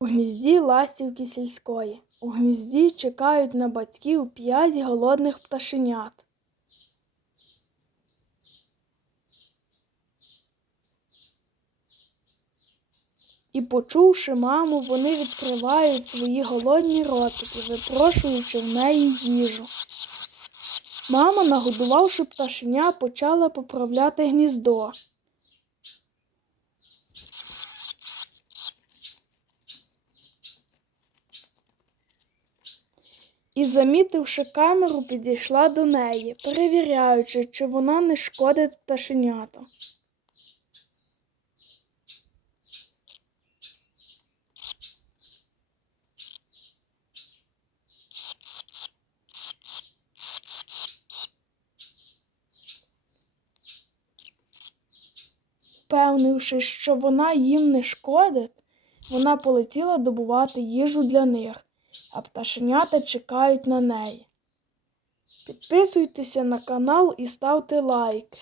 У гнізді ластівки сільської. У гнізді чекають на батьків п'ять голодних пташенят. І, почувши маму, вони відкривають свої голодні ротики, випрошуючи в неї їжу. Мама, нагодувавши пташеня, почала поправляти гніздо. І, замітивши камеру, підійшла до неї, перевіряючи, чи вона не шкодить пташенятам. Впевнившись, що вона їм не шкодить, вона полетіла добувати їжу для них, а пташенята чекають на неї. Підписуйтеся на канал і ставте лайки.